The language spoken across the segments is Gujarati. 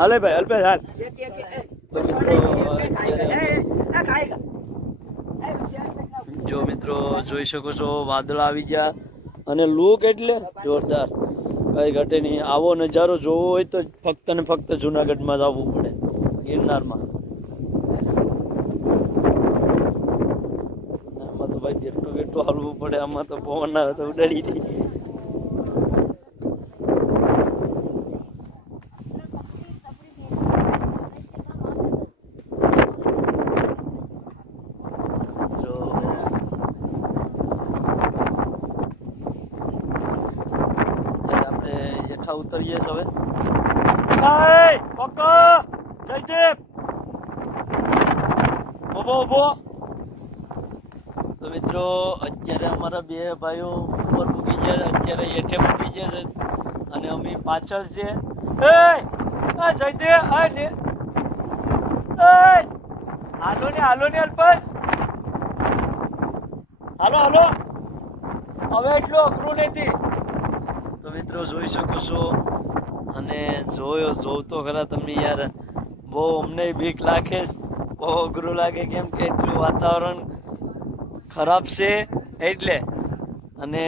હાલે ભાઈ અલ્પેશ હાલ. જો મિત્રો જોઈ શકો છો વાદળ આવી ગયા અને લુક એટલે જોરદાર, કઈ ઘટે નહીં. આવો નજારો જોવો હોય તો ફક્ત ને ફક્ત જુનાગઢમાં જ આવવું પડે, ગિરનારમાં. આમાં તો ભાઈ બેઠું બેઠું હાલવું પડે, આમાં તો પવન આવે તો ઉડાડી દે. ઉતરીએ હવે. જયદેવ ઉભો ઉભો. તો મિત્રો અત્યારે અમારા બે ભાઈઓ ઉપર મૂકી ગયા, અત્યારે હેઠે મૂકી ગયા છે અને અમે પાછળ છે. જયદેવ હાલો ને અલ્પેશ, હાલો હાલો, હવે એટલું અઘરું નથી. તો મિત્રો જોઈ શકો છો અને જોવું તો ખરા તમને યાર. બહુ અમને બીક લાગે, બહુ અઘરું લાગે, કેમ કે એટલું વાતાવરણ ખરાબ છે એટલે. અને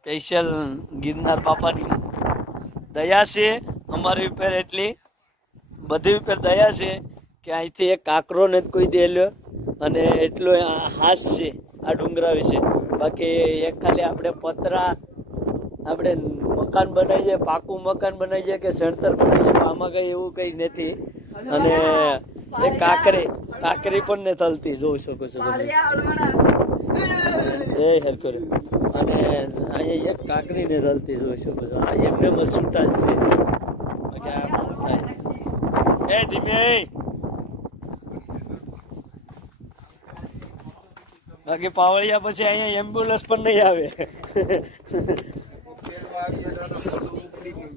સ્પેશિયલ ગિરનાર બાપાની દયા છે અમારી ઉપર, એટલી બધી ઉપર દયા છે કે અહીંથી એક કાંકરો નથી કોઈ દેલ્યો અને એટલો હાસ છે આ ડુંગરા વિશે. બાકી એક ખાલી આપણે પતરા આપણે મકાન બનાવીએ, પાકું મકાન બનાવીએ કે સણતર બનાવીએ, આમાં કઈ એવું કઈ નથી. અને એક કાંકરી પણ ને થલતી જોઈ શકો છો તમે. એ હેરકો અને અહીંયા એક કાંકરી ને થલતી જોઈ શકો છો. આ એમને મસૂટા જ છે. બાકી આ બહુ થાય. એ ધીમે, બાકી પાવળિયા પછી અહીંયા એમ્બ્યુલન્સ પણ નહીં આવે.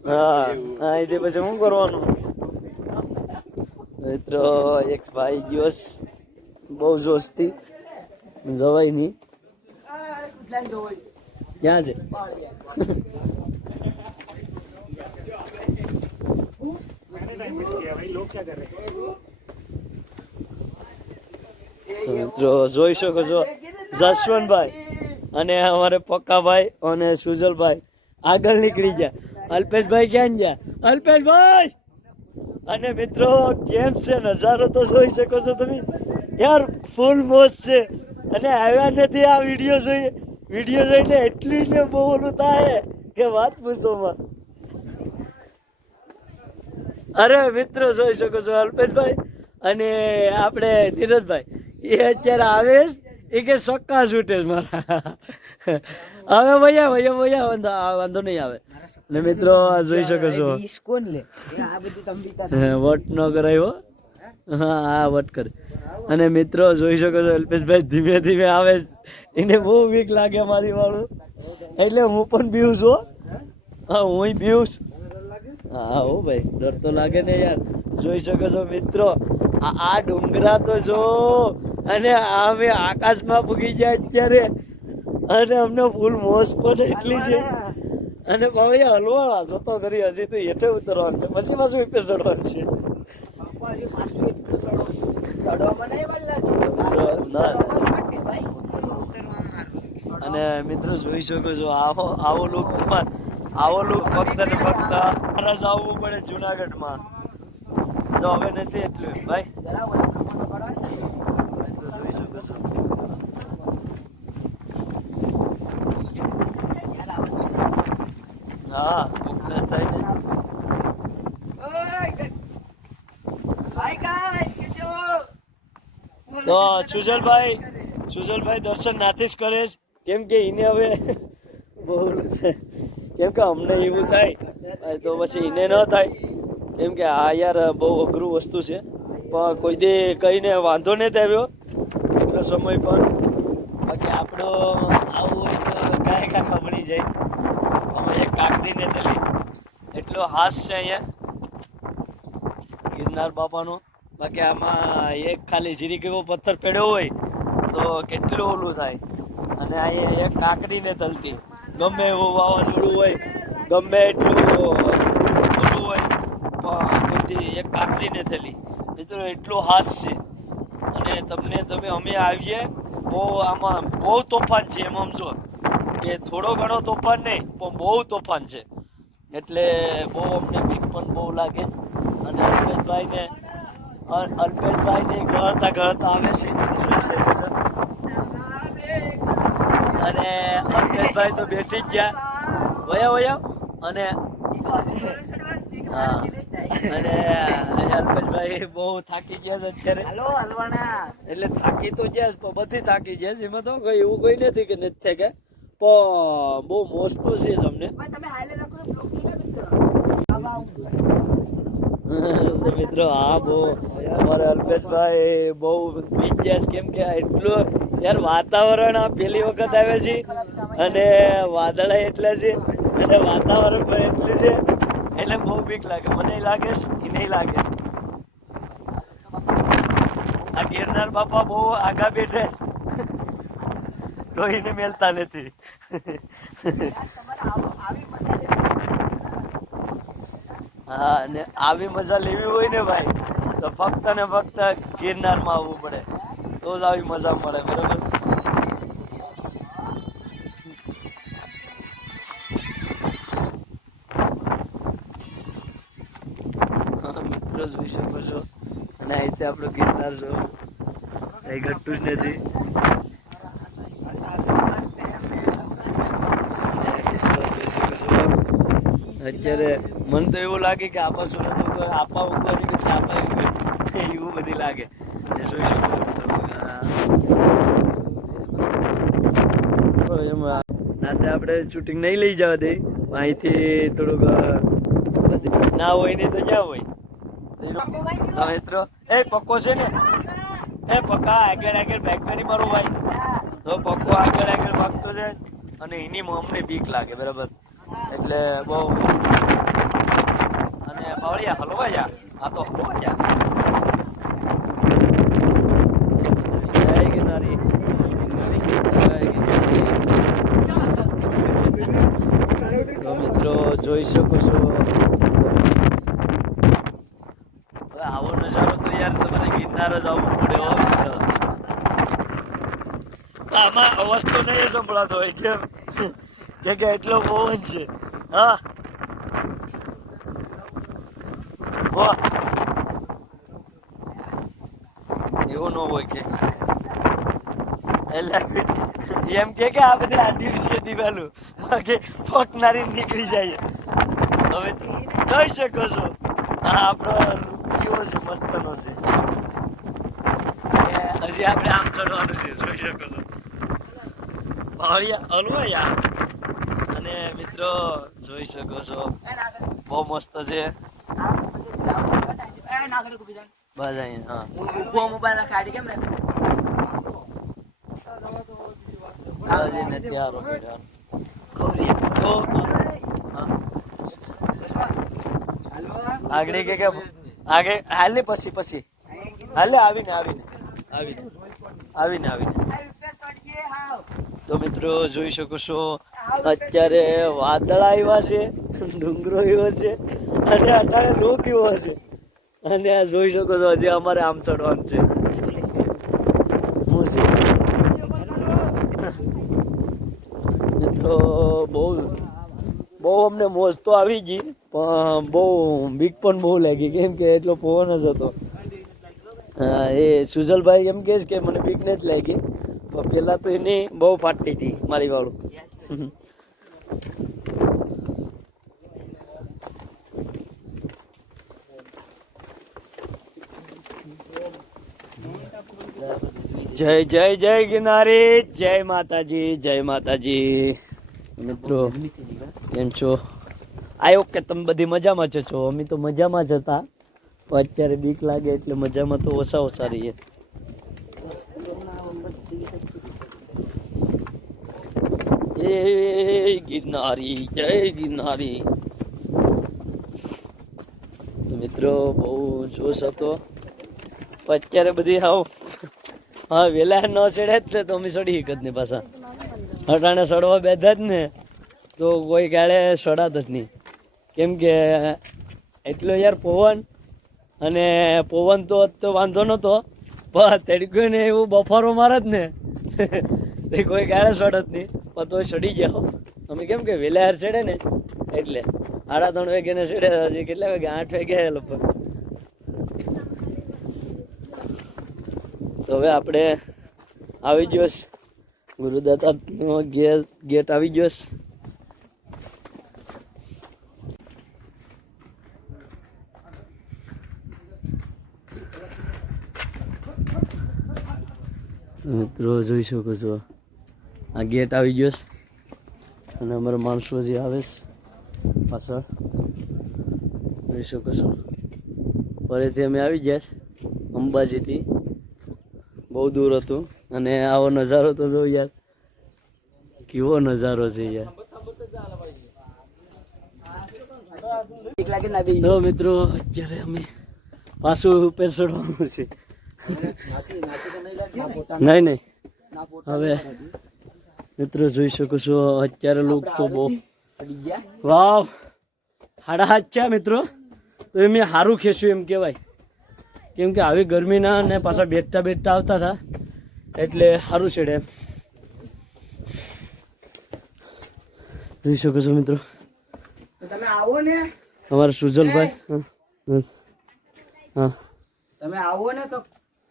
હા એટલે પછી શું કરવાનું મિત્રો. એક ભાઈ જોશ, બહુ જોશથી જવાય નહીં. ક્યાં છે? મિત્રો જોઈ શકો છો જસવંતભાઈ અને અમારે પક્કાભાઈ અને સુજલભાઈ આગળ નીકળી ગયા. અલ્પેશભાઈ ક્યાં ગયા? અલ્પેશભાઈ. અને મિત્રો કેમ છે નજારો તો જોઈ શકો છો તમે યાર, ફૂલ મોજ છે. અને આવ્યા નથી આ વિડીયો જોઈને એટલી ને બહુ ઓલું થાય કે વાત પૂછોમાં. અરે મિત્રો જોઈ શકો છો અલ્પેશભાઈ અને આપણે નીરજભાઈ, એ અત્યારે આવે એ કે સક્કા છૂટે મારા. હવે ભૈયા વાંધો નહીં આવે. ને મિત્રો જોઈ શકો છો વટ ન કરાયો. હા વટ કરે. અને મિત્રો જોઈ શકો છો અલ્પેશભાઈ ધીમે ધીમે આવે, એને બહુ બીક લાગે મારી વાળું, એટલે હું પણ બીવું છું. હા હું બીવું. હા હો ભાઈ, ડર તો લાગે ને યાર. જોઈ શકો છો મિત્રો આ ડુંગરા તો જો, અને અમે આકાશમાં પૂગી જાય અત્યારે અને અમને ફૂલ મોજ પણ એટલી છે. અને ભાઈ હલવાળા જોતો કરી, હજી તો હેઠે ઉતરવાનું છે, પછી પાછું ઉપર ચડવાનું છે. અને મિત્રો જોઈ શકો છો આવો લુક ફક્ત ને ફક્ત જ આવવું પડે જુનાગઢમાં. તો હવે નથી એટલું ભાઈ. જોઈ શકો છો હા ફોકસ થાય ને. તો સુજલભાઈ દર્શન નાથી જ કરે છે, કેમ કે એને હવે બહુ, કેમ કે અમને એવું થાય તો પછી એને ન થાય. કેમ કે આ યાર બહુ અઘરું વસ્તુ છે, પણ કોઈ દે કહીને વાંધો નહીં આવ્યો એટલો સમય પણ. બાકી આપણો આવું હોય તો કાંઈ ખબરી જાય. અમે એક કાકડીને તલી એટલો હાસ છે અહીંયા ગિરનાર બાપાનો. બાકી આમાં એક ખાલી જીરીક એવો પથ્થર પડ્યો હોય તો કેટલું ઓલું થાય. અને અહીંયા એક કાકડીને તલતી ગમે એવું વાવાઝોડું હોય, ગમે એટલું ઓલું હોય પણ કોઈથી એક કાકરી ને થયેલી. મિત્રો એટલો હાસ છે અને તમે અમે આવીએ બહુ આમાં બહુ તોફાન છે એમ સમજો કે થોડો ઘણો તોફાન નહીં પણ બહુ તોફાન છે એટલે બહુ અમને બીક પણ બહુ લાગે. અને અલ્પેશભાઈને ગળતા આવે છે અને અલ્પેશભાઈ તો બેઠી જ ગયા વયા અને અલ્પેશભાઈ બહુ થાકી ગયા છે અત્યારે. એટલે થાકી તો ગયા પણ બધી થાકી ગયા છે. એમાં તો કઈ એવું કોઈ નથી કે નથી થાય કે પણ બહુ મોસ્ટો છે તમને. મિત્રો હા બહુ અમારે અલ્પેશભાઈ બહુ બીજ્યા કેમ કે એટલું યાર વાતાવરણ આ પહેલી વખત આવે છે અને વાદળા એટલે છે અને વાતાવરણ પણ એટલું છે એટલે બહુ બીક લાગે. મને લાગે એ નહીં લાગે. આ ગિરનાર બાપા બહુ આગા બેઠે તો એને મેલતા નથી. હા અને આવી મજા લેવી હોય ને ભાઈ તો ફક્ત ને ફક્ત ગિરનારમાં આવવું પડે તો જ આવી મજા મળે. બરાબર. મિત્રો જોઈ શકો છો અને અહીંથી આપણો ગિરનાર જો કઈ ઘટતું જ નથી. અત્યારે મને તો એવું લાગે કે આપા સુરત આપા ઉગવાની બધી આપા એવું બધી લાગે. જોઈ શકો એમાં રાતે આપણે શૂટિંગ નહીં લઈ જવા દે અહીંથી થોડુંક ના હોય ને તો જ્યાં હોય મિત્રો. એ પક્કો છે ને એ પક્કા આગળ બેકમાં નહીં મારું ભાઈ તો પક્કો આગળ ભાગતો છે અને એની અમને બીક લાગે. બરાબર. એટલે બહુ અને પાવળિયા હલવા જા આ તો હલવા જા. જય ગિરનારી તો મિત્રો જોઈ શકો છો આવો નજારો તો યાર તમારે ગિરનાર જ આવવું પડે. આમાં અવાજ તો નહીં સંભળાતો હોય કેમ કે એટલો પવન છે. હા એવું ન હોય કે એટલે એમ કે આ બધી આ દિવસે દિવાલું કે ફોકનારી નીકળી જાય. હવે જોઈ શકો છો આ આપણો કેવો છે મસ્તનો છે. હજી આપણે આમ ચડવાનું છે. જોઈ શકો છો હલવાયા અને મિત્રો જોઈ શકો છો બહુ મસ્ત છે. બસ આગળ કે આગળ હાલ ને પછી હાલે આવીને તો મિત્રો જોઈ શકો છો અત્યારે વાદળા આવ્યા છે, ડુંગરો એવો છે અને અટાણે લોક એવો છે અને આ જોઈ શકો છો હજી અમારે આમ ચડવાનું છે. મિત્રો બહુ અમને મોજ તો આવી ગઈ પણ બહુ બીક પણ બહુ લાગી કેમ કે એટલો પવન જ હતો. એ સુજલભાઈ એમ કે છે કે મને બીક નથી લાગી પણ પેલા તો એની બહુ ફાટતી હતી મારી વાળું. જય જય જય ગિરનારી, જય માતાજી. મિત્રો કેમ છો? આયો કે તમે બધી મજામાં છો? અમે તો મજામાં જ હતા પણ અત્યારે બીક લાગે એટલે મજામાં તો ઓછા રહીએ. જય ગિરનારી. મિત્રો બહુ જોશ હતો અત્યારે બધી હા વેલા ન ચડે જ ને તો અમે ચડી એક જ ને પાછા અટાણે ચડવા બેઠા જ ને તો કોઈ ગાળે ચડાત જ નહીં કેમ કે એટલો યાર પવન, અને પવન તો વાંધો નહોતો, પણ તડક્યો ને એવું બફારો મારે જ ને તે કોઈ ગાળે ચડત નહીં, પણ તોય ચડી ગયા. અમે કેમ કે વહેલા યાર ચડે ને એટલે 3:30 વાગે ને ચડે. હજી કેટલા વાગે? 8 વાગ્યા લગભગ. તો હવે આપણે આવી ગયો ગુરુદાતાનો ગેટ આવી ગયો. મિત્રો જોઈ શકો છો આ ગેટ આવી ગયો, અને અમારા માણસો જે આવે પાછળ જોઈ શકો છો. ફરીથી અમે આવી ગયા અંબાજીથી, બહુ દૂર હતું, અને આવો નજારો તો જો યાર, કેવો નજારો છે યાર. તો મિત્રો અત્યારે અમે પાછું ઉપર ચડવાનું છે. નહીં હવે મિત્રો જોઈ શકો છો અત્યારે લોકો તો બહુ વાવ 7:30 છે મિત્રો. તો એમ સારું ખેંચ્યું એમ કહેવાય, કેમ કે આવી ગરમીના અને પાછા બેઠતા આવતા હતા એટલે સારું છે એમ. જોઈ શકો છો મિત્રો તમે આવો ને, અમારા સુજલભાઈ. હા તમે આવો ને તો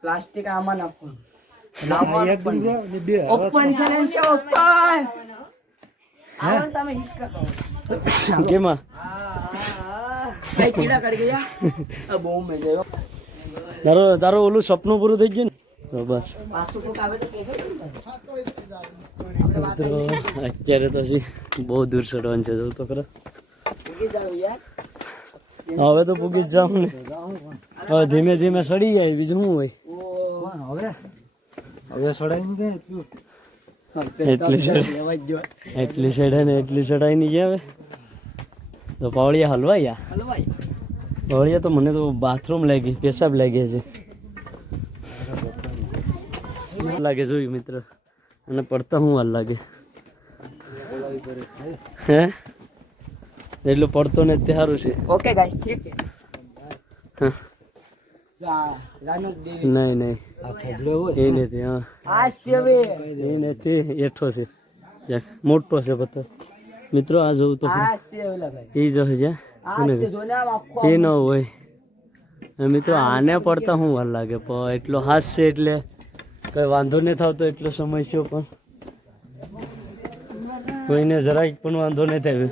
પ્લાસ્ટિક આમાં નાખો. ઓપન ચેલેન્જ છે, ઓપન. આવો ને તમે હિસકા ખાઓ. કેમાં કઈ કીડા કાઢી ગયા? આ બહુ મજા આવ્યો. તારો ઓલું સપનું પૂરું થઈ ગયું ને, તો બસ. પાછું કોક આવે તો કહેજો ને. મિત્રો અત્યારે તો બહુ દૂર ચડવાનું છે, જોઉં તો ખરા. ઉગી જાવ યાર. હવે તો પૂગી જ જાઉં ને. હવે ધીમે ધીમે ચડી જાય, બીજું શું હોય. હવે ચડાય નહીં એટલી ચડે ને એટલી ચડાઈ નહીં જાય. હવે તો પાવડિયા હલવાઈ પાવડિયા તો મને તો બાથરૂમ લાગી, પેશાબ લાગે છે લાગે. જોયું મિત્ર, અને પડતા હું વાર લાગે હે, એટલું પડતો ને તે સારું છે. ઓકે ગાઈસ, ઠીક છે. નહીં એ નથી. હા એ નથી, એઠો છે, મોટો છે પથ્થર. મિત્રો આ જોવું તો એ જો છે એ ન હોય. મિત્રો આને પડતા શું વાર લાગે, પણ એટલો હાથ છે એટલે કઈ વાંધો નહીં થતો એટલો સમય છે, પણ કોઈને જરાક પણ વાંધો નહીં થયો.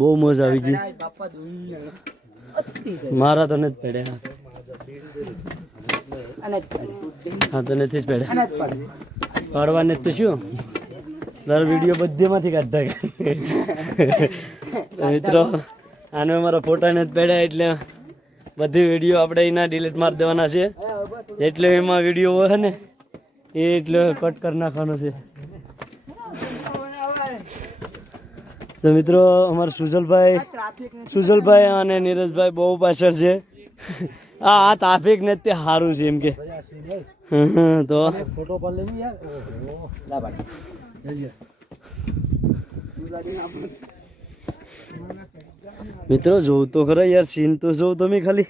બહુ મોજ આવી ગઈ. મારા તો નથી પડ્યા. હા તો નથી જ પડ્યા. પાડવાને તો શું, તારો વિડીયો બધીમાંથી કાઢતા મિત્રો. આને અમારા ફોટા નથી પડ્યા એટલે બધી વિડીયો આપણે એના ડિલીટ મારી દેવાના છે. એટલે એમાં વિડીયો હોય ને એ એટલે કટ કરી નાખવાનો છે. તો મિત્રો અમારા સુજલભાઈ અને નીરજભાઈ બહુ પાછળ છે. આ ટ્રાફિક ને તે સારું છે એમ કે. તો મિત્રો જોવું તો ખરા યાર, સીન તો જોઉં તમે ખાલી.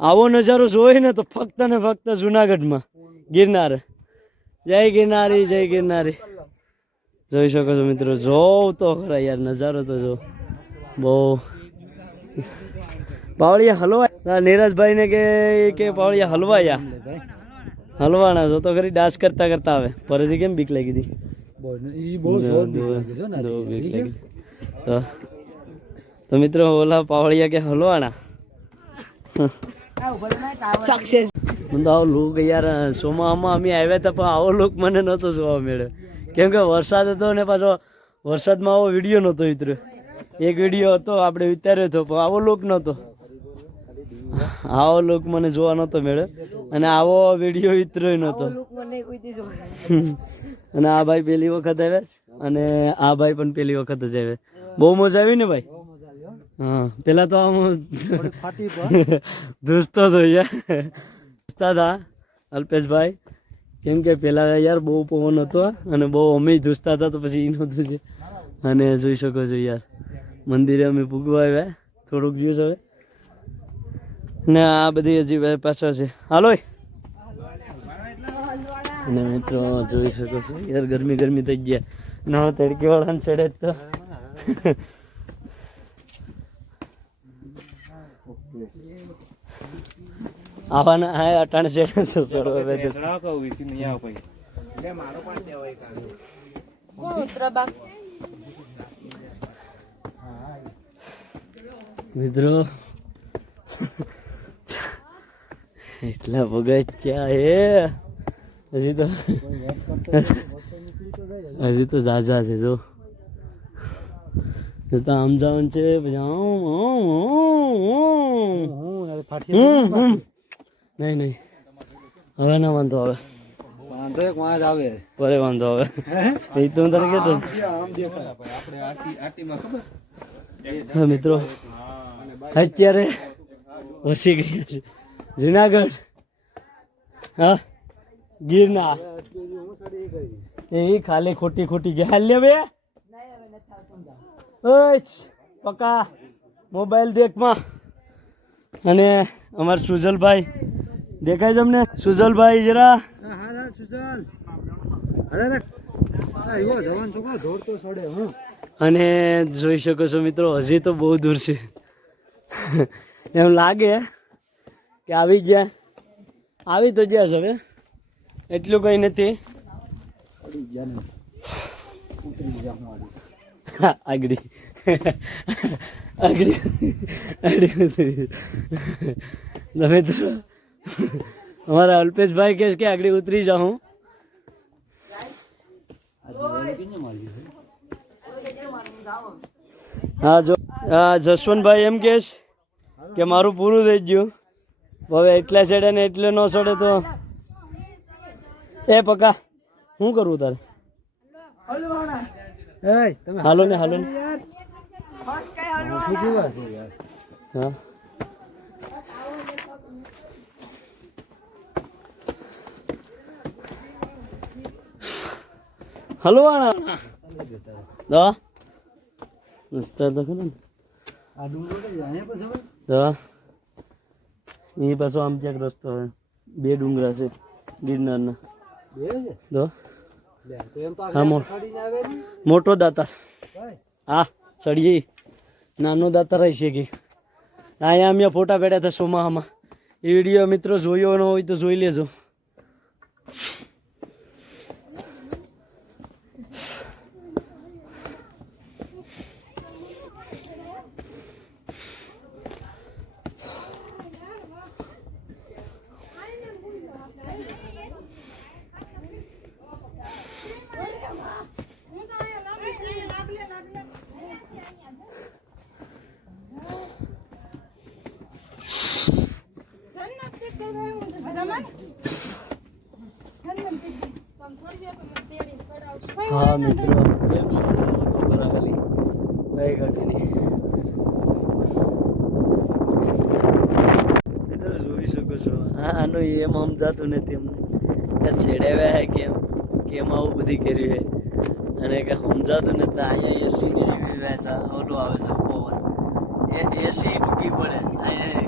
આવો નજારો જોઈ ને તો ફક્ત ને ફક્ત જુનાગઢમાં ગિરનાર. જય ગિરનારી, જય ગિરનારી. જોઈ શકો છો મિત્રો, જોવ તો ખરા યાર, નજારો તો જો બહુ. પાવડિયા હલવા નીરજભાઈ ને કે પાવડિયા હલવાયા હલવાના છો તો ખરી. ડાન્સ કરતા કરતા આવે. ફરીથી કેમ બીક લાગી હતી? તો મિત્રો ઓલા પાવડિયા કે હલવાના સક્સેસ. તો આવો લુક યાર સોમામાં અમે આવ્યા હતા, પણ આવો લુક મને નહોતો જોવા મળ્યો, કેમ કે વરસાદ હતો ને પાછો વરસાદમાં આવો વિડીયો નહોતો ઉતર્યો. એક વિડીયો હતો આપણે ઉતાર્યો હતો, પણ આવો લુક નહોતો. આવો લુક મને જોવા નહોતો મળ્યો, અને આવો વિડીયો ઉતર્યો નહોતો. અને આ ભાઈ પહેલી વખત આવ્યા, અને આ ભાઈ પણ પહેલી વખત જ આવ્યા. બહુ મજા આવી ને ભાઈ? હા, પેલા તો આમ ધૂસતો હતો યાર, ધૂસતા હતા અલ્પેશભાઈ, કેમ કે પેલા યાર બહુ પવન હતો અને બહુ અમે ધૂસતા હતા, તો પછી એ નહોતું છે. અને જોઈ શકો છો યાર મંદિરે અમે પૂગવા આવ્યા થોડુંક જ્યુસ હવે ને આ બધી હજી પાછળ છે હાલો અને મિત્રો જોઈ શકો છો યાર ગરમી ગરમી થઈ ગયા ના તડકી વાળાને ચડે તો આવાના હા અટાણે ચડે તો મિત્રો એટલા પગથિયા હે હજી તો ઝાઝા છે જો આમ જવાનું છે નહીં નહીં હવે ના વાંધો આવે પરે વાંધો આવે એ તો હું તને કહેતો હા મિત્રો અત્યારે વસી ગયા છે જુનાગઢ હા ગિરનાર એ ખાલી ખોટી ખોટી ગયા લે બે પકા મોબાઈલ દેખમાં અને અમાર સુજલભાઈ દેખાય તમને સુજલભાઈ જરા અને જોઈ શકો છો મિત્રો હજી તો બહુ દૂર છે એમ લાગે કે આવી ગયા આવી તો ગયા છે હવે એટલું કઈ નથી આગળ આગળ તમે તો અમારા અલ્પેશભાઈ કહે કે આગળ ઉતરી જાઉં હા જો હા જસવંતભાઈ એમ કહે કે મારું પૂરું થઈ ગયું હવે એટલા ચડે ને એટલે ન ચડે તો એ પકા શું કરવું તારે હાલો ને હાલો ને હા હલો વાણા વિસ્તાર તો ખરો ને એ પાછો આમ ક્યાંક રસ્તો હોય બે ડુંગરા છે ગિરનારના તો હા મોટો દાતાર હા ચડીએ નાનો દાતાર રહી છે કે અહીંયા અમે ફોટા પડ્યા હતા સોમાહામાં એ વિડીયો મિત્રો જોયો ન હોય તો જોઈ લેજો હા મિત્રો કેમ છો તો બરાબરી કઈ ઘટની મિત્રો જોઈ શકો છો હા આનો એમ સમજાતું નથી અમને કે છેડાવ્યા હે કેમ આવું બધી કર્યું હે અને કે સમજાતું નથી અહીંયા એસીની જેવી વહેસા ઓલું આવે છે પવન એ એસી તૂટી પડે અહીંયા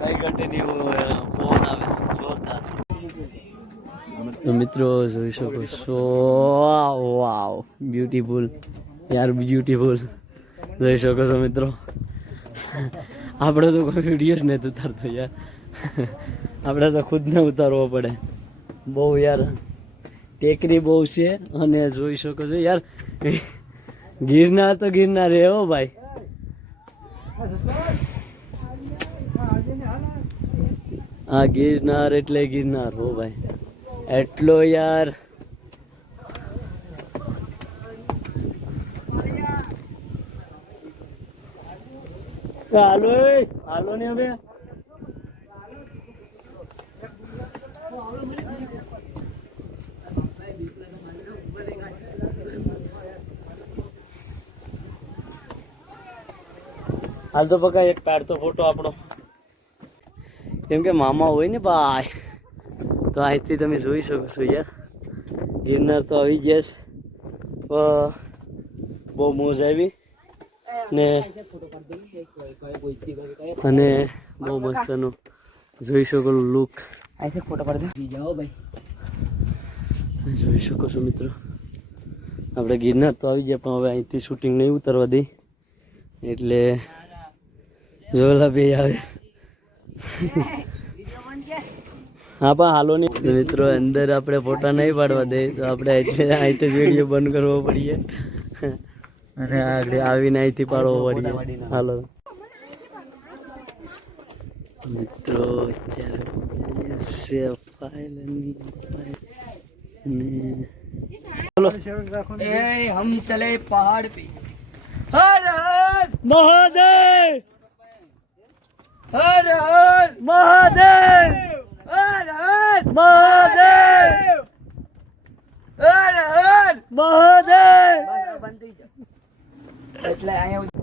કઈ ઘટની પવન આવે છે જોરદાર તો મિત્રો જોઈ શકો છો વાવ બ્યુટીફુલ યાર બ્યુટીફુલ જોઈ શકો છો મિત્રો આપણે તો કોઈ વિડીયો જ નથી ઉતારતો યાર આપણે તો ખુદને ઉતારવો પડે બહુ યાર ટેકરી બહુ છે અને જોઈ શકો છો યાર ગિરનાર તો ગિરનાર હે હો ભાઈ આ ગિરનાર એટલે ગિરનાર હો ભાઈ એટલો યાર હાલો હાલો ને હવે હાલ તો બકા એક પાડતો ફોટો આપણો કેમ કે મામા હોય ને ભાઈ તો અહીંથી તમે જોઈ શકો છો યાર ગિરનાર તો આવી ગયા છે બહુ મોજ આવી ને અને બહુ મસ્તનું જોઈ શકો લુક ऐसे फोटो कर दे जाओ भाई જોઈ શકો છો મિત્રો આપણે ગિરનાર તો આવી ગયા પણ હવે અહીંથી શૂટિંગ નહીં ઉતારવા દે એટલે જોયેલા બે આવે હા પણ હાલો નહીં મિત્રો અંદર આપણે ફોટા નહીં પાડવા દે તો આપણે એટલે અહીંથી વિડીયો બંધ કરવો પડીએ અને આગળ આવીને અહીંથી પાડવો પડીએ હાલો મિત્રો ए हम चले पहाड़ पे हर हर મહાદેવ हर हर મહાદેવ हर हर મહાદેવ हर हर મહાદેવ બંધ થઈ જાવ એટલે અહીંયા